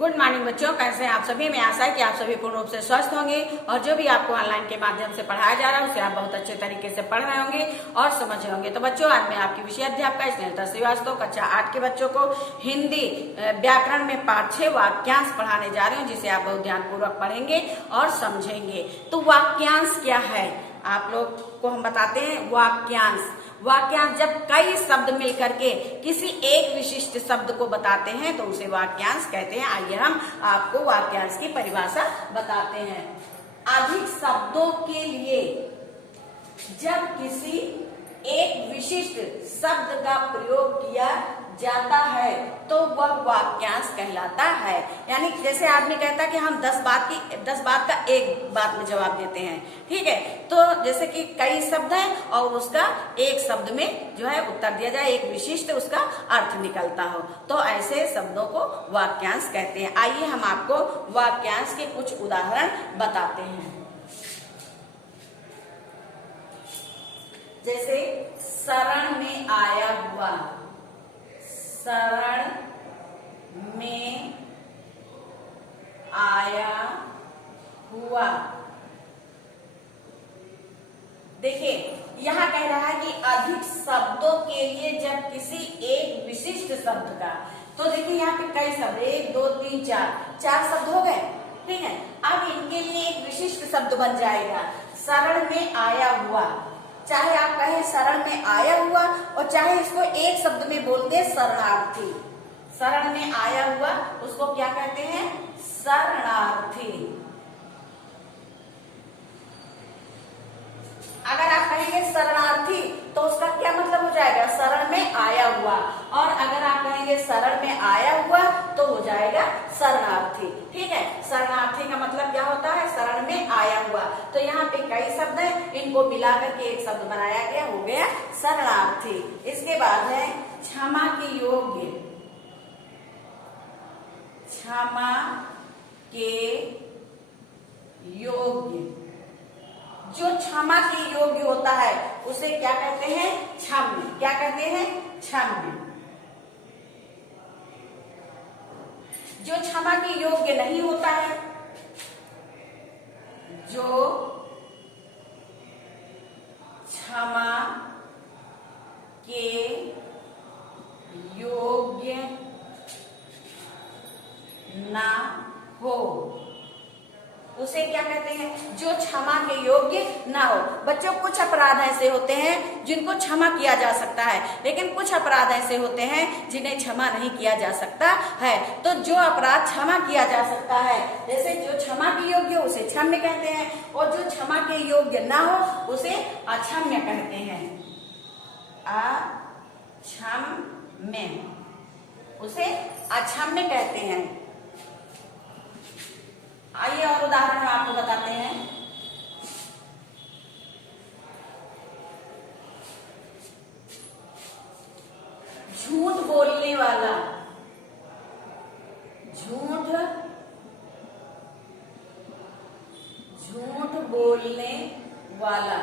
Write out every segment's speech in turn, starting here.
Good morning बच्चों, कैसे हैं आप सभी। मैं आशा है कि आप सभी पूर्ण रूप से स्वस्थ होंगे और जो भी आपको ऑनलाइन के माध्यम से पढ़ाया जा रहा है उसे आप बहुत अच्छे तरीके से पढ़ रहे होंगे और समझ रहे होंगे। तो बच्चों, आज मैं आपकी विषय अध्यापिका स्नेहलता श्रीवास्तव कक्षा 8 के बच्चों को हिंदी व्याकरण में पाठ 6 वाक्यांश पढ़ाने जा रही हूँ, जिसे आप बहुत ध्यानपूर्वक पढ़ेंगे और समझेंगे। तो वाक्यांश क्या है आप लोग को हम बताते हैं। वाक्यांश जब कई शब्द मिलकर के किसी एक विशिष्ट शब्द को बताते हैं तो उसे वाक्यांश कहते हैं। आइए हम आपको वाक्यांश की परिभाषा बताते हैं। अधिक शब्दों के लिए जब किसी एक विशिष्ट शब्द का प्रयोग किया जाता है तो वह वाक्यांश कहलाता है। यानी जैसे आदमी कहता है कि हम 10 बात का एक बात में जवाब देते हैं, ठीक है। तो जैसे कि कई शब्द हैं और उसका एक शब्द में जो है उत्तर दिया जाए, एक विशिष्ट उसका अर्थ निकलता हो, तो ऐसे शब्दों को वाक्यांश कहते हैं। आइए हम आपको वाक्यांश के कुछ उदाहरण बताते हैं। जैसे शरण में आया हुआ, शरण में आया हुआ। देखिए यहाँ कह रहा है कि अधिक शब्दों के लिए जब किसी एक विशिष्ट शब्द का, तो देखिए यहाँ पे कई शब्द, 1 2 3 4 शब्द हो गए, ठीक है। अब इनके लिए एक विशिष्ट शब्द बन जाएगा शरण में आया हुआ। चाहे आप कहें शरण में आया हुआ और चाहे इसको एक शब्द में बोलते शरणार्थी। शरण में आया हुआ उसको क्या कहते हैं? शरणार्थी। अगर आप कहेंगे शरणार्थी तो उसका क्या मतलब हो जाएगा? शरण में आया हुआ। और अगर आप कहेंगे शरण में आया हुआ तो हो जाएगा शरणार्थी, ठीक है। शरणार्थी का मतलब क्या होता है? शरण में आया हुआ। तो यहाँ पे कई शब्द हैं, इनको मिलाकर के एक शब्द बनाया गया, हो गया शरणार्थी। इसके बाद है क्षमा के योग्य। क्षमा के योग्य, जो क्षमा के योग्य होता है उसे क्या कहते हैं? क्षम्य। क्या कहते हैं? क्षम्य। जो क्षमा के योग्य नहीं होता है, जो क्षमा के योग्य ना हो उसे क्या कहते हैं? जो क्षमा के योग्य ना हो। बच्चों, कुछ अपराध ऐसे होते हैं जिनको क्षमा किया जा सकता है, लेकिन कुछ अपराध ऐसे होते हैं जिन्हें क्षमा नहीं किया जा सकता है। तो जो अपराध क्षमा किया जा सकता है, जैसे जो क्षमा के योग्य उसे क्षम्य कहते हैं, और जो क्षमा के योग्य ना हो उसे अक्षम्य कहते हैं। अक्षम्य, उसे अक्षम्य कहते हैं। आइए और उदाहरण आपको बताते हैं। झूठ बोलने वाला। झूठ बोलने वाला।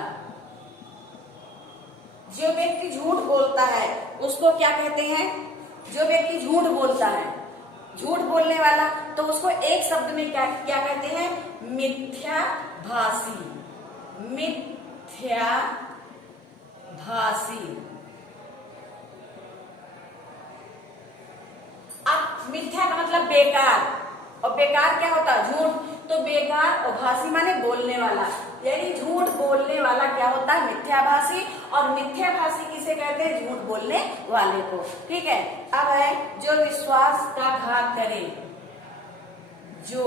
जो व्यक्ति झूठ बोलता है उसको क्या कहते हैं? जो व्यक्ति झूठ बोलता है, झूठ बोलने वाला, तो उसको एक शब्द में क्या कहते हैं? मिथ्याभाषी। मिथ्याभाषी। अब मिथ्या का मतलब बेकार, और बेकार क्या होता है? झूठ। तो बेकार और भाषी माने बोलने वाला, यानी झूठ बोलने वाला क्या होता है? मिथ्याभाषी। और मिथ्याभाषी किसे कहते हैं? झूठ बोलने वाले को, ठीक है। अब है जो विश्वास का घात करे। जो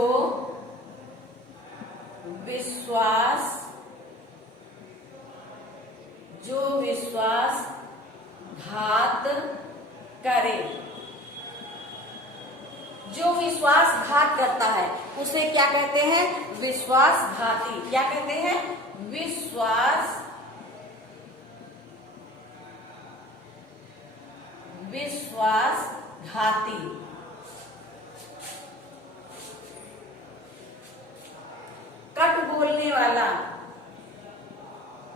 विश्वासघात करे। जो विश्वासघात करता है उसे क्या कहते हैं? विश्वासघाती। क्या कहते हैं? विश्वासघाती। कट बोलने वाला।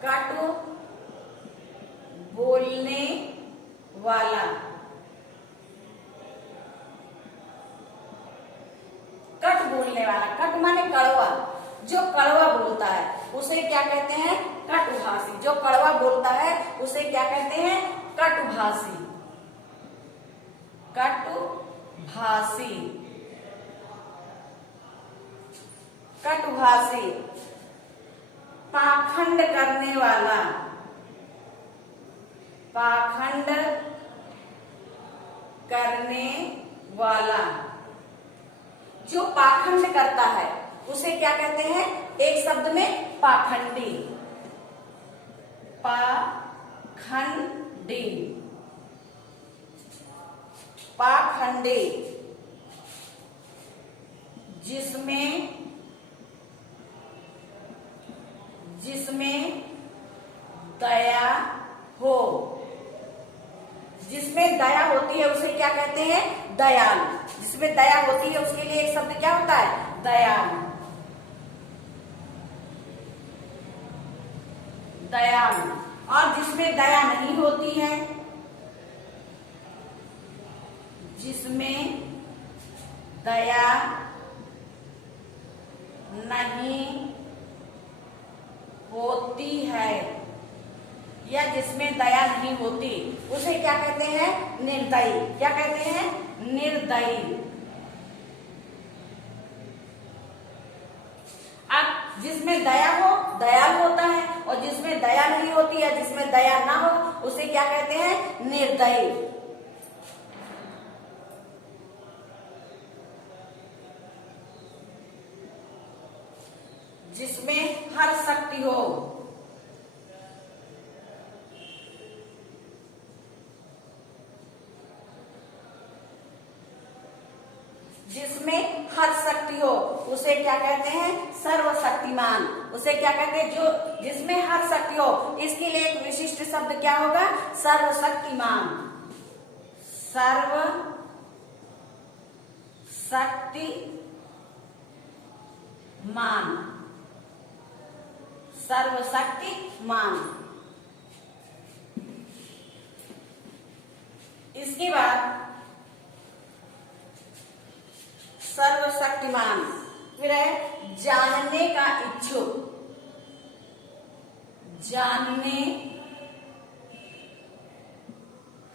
कट बोलने वाला। कट बोलने वाला, कट माने कड़वा, जो कड़वा बोलता है उसे क्या कहते हैं? कटुभाषी। जो कड़वा बोलता है उसे क्या कहते हैं? कटुभाषी। कटुभाषी, कटुभाषी। पाखंड करने वाला, पाखंड करने वाला। जो पाखंड करता है उसे क्या कहते हैं? एक शब्द में पाखंडी, पाखंडी, पाखंडी। जिसमें दया हो, जिसमें दया होती है उसे क्या कहते हैं? दयालु। जिसमें दया होती है उसके लिए एक शब्द क्या होता है? दयालु, दयालु। और जिसमें दया नहीं होती है, जिसमें दया नहीं होती है या जिसमें दया नहीं होती उसे क्या कहते हैं? निर्दयी। क्या कहते हैं? निर्दयी। अब जिसमें दया हो दयालु होता है, और जिसमें दया नहीं होती या जिसमें दया ना हो उसे क्या कहते हैं? निर्दयी। जिसमें हर शक्ति हो, जिसमें हर शक्ति हो उसे क्या कहते हैं? सर्वशक्तिमान। उसे क्या कहते हैं? जो जिसमें हर शक्ति हो, इसके लिए एक विशिष्ट शब्द क्या होगा? सर्वशक्तिमान, सर्वशक्तिमान, सर्वशक्तिमान। इसके बाद सर्वशक्तिमान, फिर है जानने का इच्छुक, जानने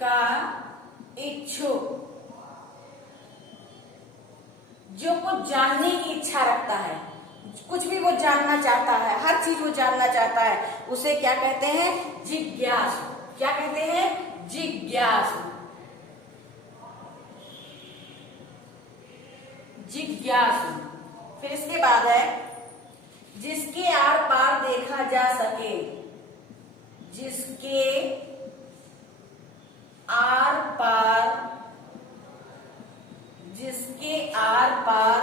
का इच्छुक। जो कुछ जानने की इच्छा रखता है, कुछ भी वो जानना चाहता है, हर चीज वो जानना चाहता है, उसे क्या कहते हैं? जिज्ञासु। क्या कहते हैं? जिज्ञासु, जिज्ञासु। फिर इसके बाद है जिसके आर पार देखा जा सके, जिसके आर पार, जिसके आर पार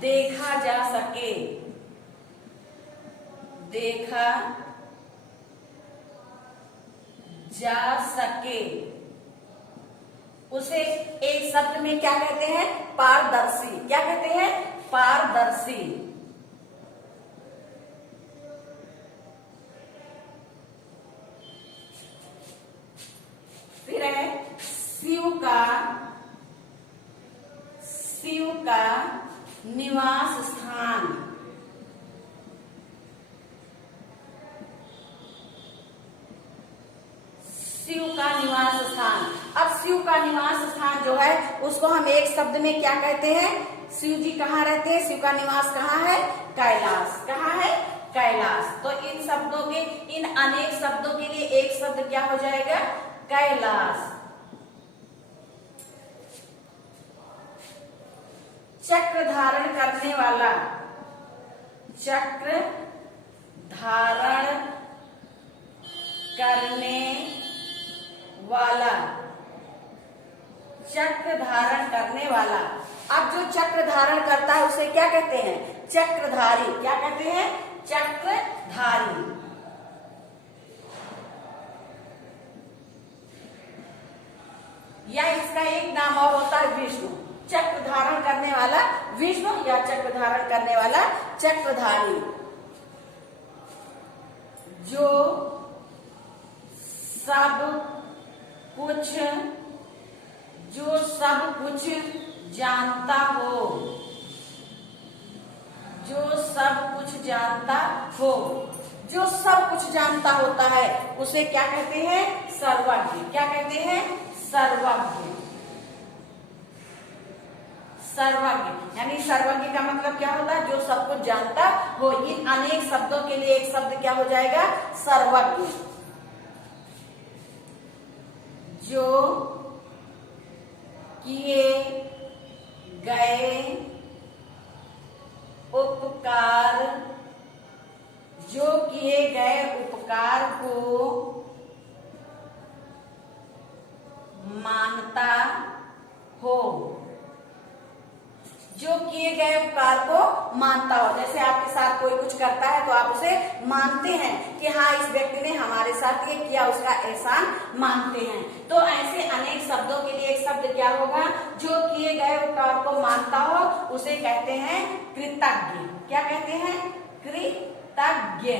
देखा जा सके, देखा जा सके, उसे एक शब्द में क्या कहते हैं? पारदर्शी। क्या कहते हैं? पारदर्शी। फिर है शिव का निवास स्थान, शिव का निवास स्थान। अब शिव का निवास स्थान जो है उसको हम एक शब्द में क्या कहते हैं? शिव जी कहाँ रहते हैं? शिव का निवास कहाँ है? कैलाश। कहाँ है? कैलाश। तो इन शब्दों के, इन अनेक शब्दों के लिए एक शब्द क्या हो जाएगा? कैलाश। चक्र धारण करने वाला, चक्र धारण करने वाला, चक्र धारण करने वाला। अब जो चक्र धारण करता है उसे क्या कहते हैं? चक्रधारी। क्या कहते हैं? चक्रधारी। या इसका एक नाम और होता है विष्णु। चक्र धारण करने वाला विष्णु या चक्र धारण करने वाला चक्रधारी। जो सब कुछ जानता हो, हो। जो सब कुछ जानता होता है उसे क्या कहते हैं? सर्वज्ञ। क्या कहते हैं? सर्वज्ञ। सर्वज्ञ यानी सर्वज्ञ का मतलब क्या होता है? जो सब कुछ जानता हो। इन अनेक शब्दों के लिए एक शब्द क्या हो जाएगा? सर्वज्ञ। जो किए गए उपकार, जो किए गए उपकार को मानता हो। जो किए गए उपकार को मानता हो। जैसे आपके साथ कोई कुछ करता है तो आप उसे मानते हैं कि हाँ इस व्यक्ति ने हमारे साथ ये किया, उसका एहसान मानते हैं। तो ऐसे अनेक शब्दों के लिए एक शब्द क्या होगा? जो किए गए उपकार को मानता हो उसे कहते हैं कृतज्ञ। क्या कहते हैं? कृतज्ञ।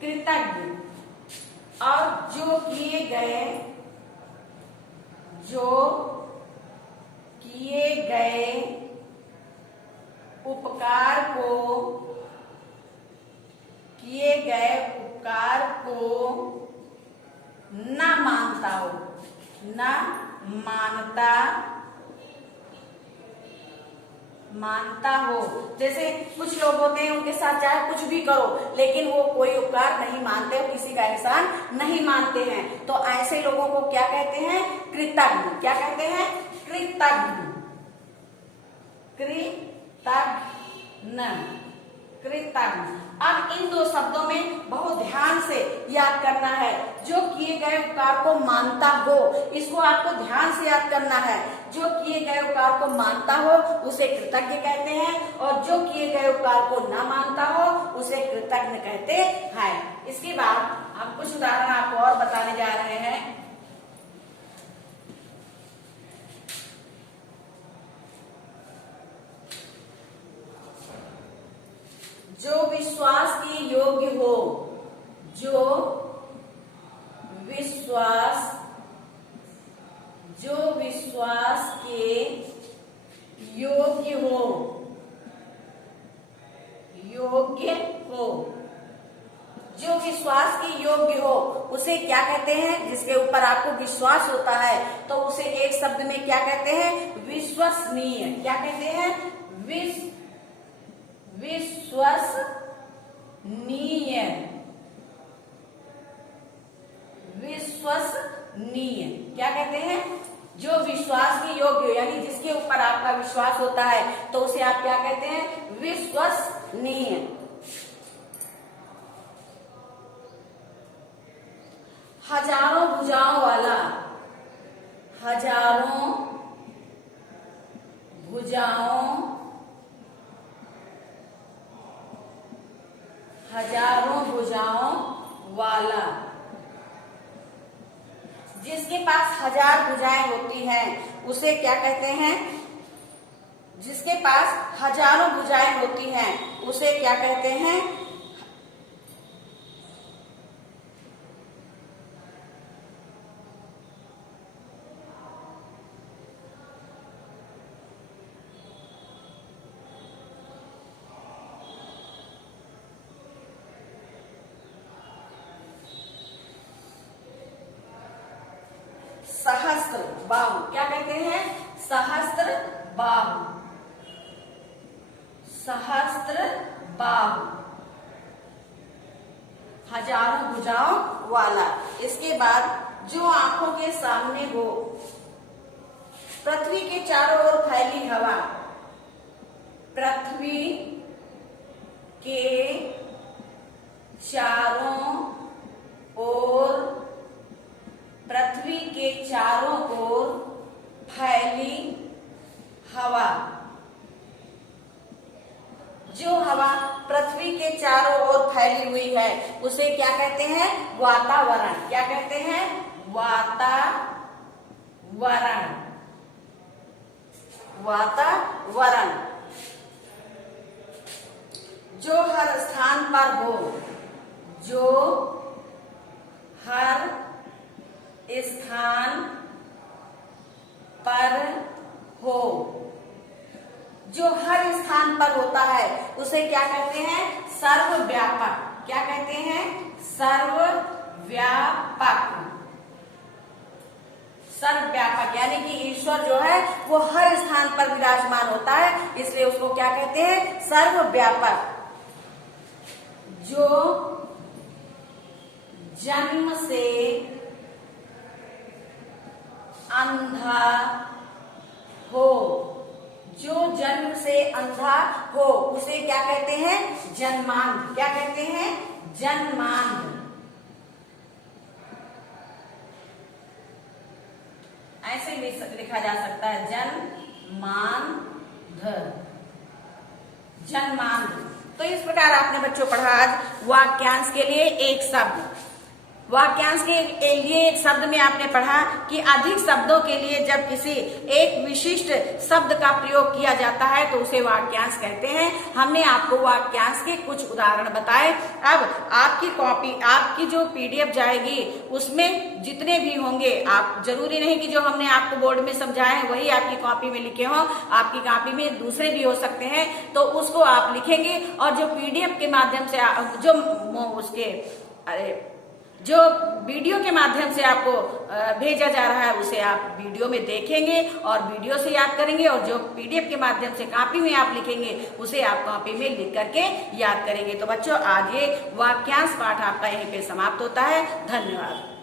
कृतज्ञ। और जो किए गए उपकार को न मानता हो। न मानता हो। जैसे कुछ लोग होते हैं उनके साथ चाहे कुछ भी करो लेकिन वो कोई उपकार नहीं मानते, किसी का एहसान नहीं मानते हैं। तो ऐसे लोगों को क्या कहते हैं? कृतज्ञ। क्या कहते हैं? कृतज्ञ। कृतज्ञ। अब इन दो शब्दों में बहुत ध्यान से याद करना है। जो किए गए उपकार को मानता हो, इसको आपको ध्यान से याद करना है। जो किए गए उपकार को मानता हो उसे कृतज्ञ कहते हैं, और जो किए गए उपकार को न मानता हो उसे कृतज्ञ कहते हैं। इसके बाद हम कुछ उदाहरण आपको और बताने जा रहे हैं। जो विश्वास के योग्य हो। जो विश्वास के योग्य हो। जो विश्वास के योग्य हो उसे क्या कहते हैं? जिसके ऊपर आपको विश्वास होता है तो उसे एक शब्द में क्या कहते हैं? विश्वसनीय। क्या कहते हैं? विश्वसनीय। क्या कहते हैं? जो विश्वास के योग्य हो यानी जिसके ऊपर आपका विश्वास होता है तो उसे आप क्या कहते हैं? विश्वसनीय। हजारों भुजाओं वाला। हजारों भुजाओं वाला। जिसके पास 1000 भुजाएं होती हैं उसे क्या कहते हैं? जिसके पास हजारों भुजाएं होती हैं उसे क्या कहते हैं? सहस्त्र बाहु। क्या कहते हैं? सहस्त्र बाहु। सहस्त्र बाहु। हजारों भुजाओं वाला। इसके बाद जो आंखों के सामने हो। पृथ्वी के चारों ओर फैली हवा। पृथ्वी के चारों ओर, पृथ्वी के चारों ओर फैली हवा। जो हवा पृथ्वी के चारों ओर फैली हुई है उसे क्या कहते हैं? वातावरण। क्या कहते हैं? वातावरण। वातावरण। जो हर स्थान पर हो। जो हर स्थान पर हो। जो हर स्थान पर होता है उसे क्या कहते हैं? सर्वव्यापक। क्या कहते हैं? सर्वव्यापक। सर्वव्यापक यानी कि ईश्वर जो है वो हर स्थान पर विराजमान होता है, इसलिए उसको क्या कहते हैं? सर्वव्यापक। जो जन्म से अंधा हो, जो जन्म से अंधा हो उसे क्या कहते हैं? जन्मांध। क्या कहते हैं? जन्मांध। ऐसे भी लिखा जा सकता है, जन्मांध। जन्मांध। तो इस प्रकार आपने बच्चों पढ़ा आज वाक्यांश के लिए एक शब्द। वाक्यांश के लिए एक शब्द में आपने पढ़ा कि अधिक शब्दों के लिए जब किसी एक विशिष्ट शब्द का प्रयोग किया जाता है तो उसे वाक्यांश कहते हैं। हमने आपको वाक्यांश के कुछ उदाहरण बताए। अब आपकी कॉपी, आपकी जो पीडीएफ जाएगी उसमें जितने भी होंगे, आप जरूरी नहीं कि जो हमने आपको बोर्ड में समझाए हैं वही आपकी कॉपी में लिखे हों, आपकी कॉपी में दूसरे भी हो सकते हैं, तो उसको आप लिखेंगे और जो पीडीएफ के माध्यम से जो वीडियो के माध्यम से आपको भेजा जा रहा है उसे आप वीडियो में देखेंगे और वीडियो से याद करेंगे, और जो पीडीएफ के माध्यम से कॉपी में आप लिखेंगे उसे आप कॉपी में लिख करके याद करेंगे। तो बच्चों आज ये वाक्यांश पाठ आपका यहीं पे समाप्त होता है। धन्यवाद।